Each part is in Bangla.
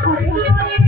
কৃষ্ণ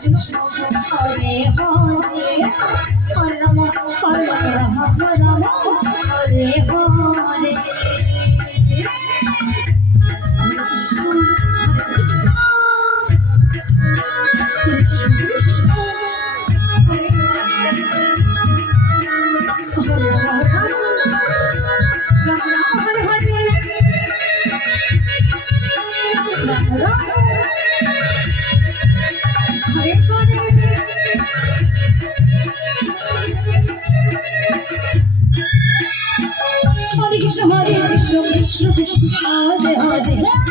হরে হরে হরে হরে হরে কৃষ্ণ হরে কৃষ্ণ হরে হরে হরে কৃষ্ণ হরে কৃষ্ণ কৃষ্ণ কৃষ্ণ হরে হরে হরে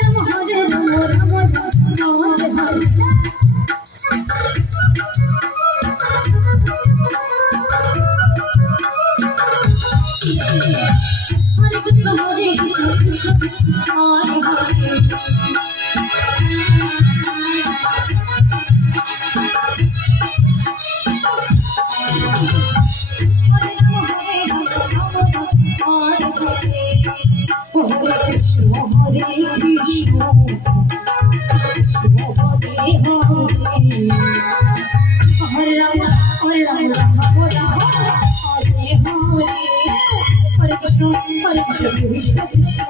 রাম হরে রাম রাম হরে হরে হরে কৃষ্ণ কৃষ্ণ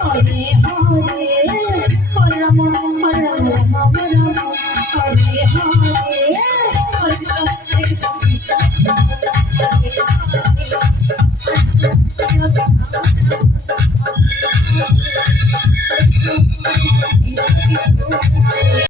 হরে হরে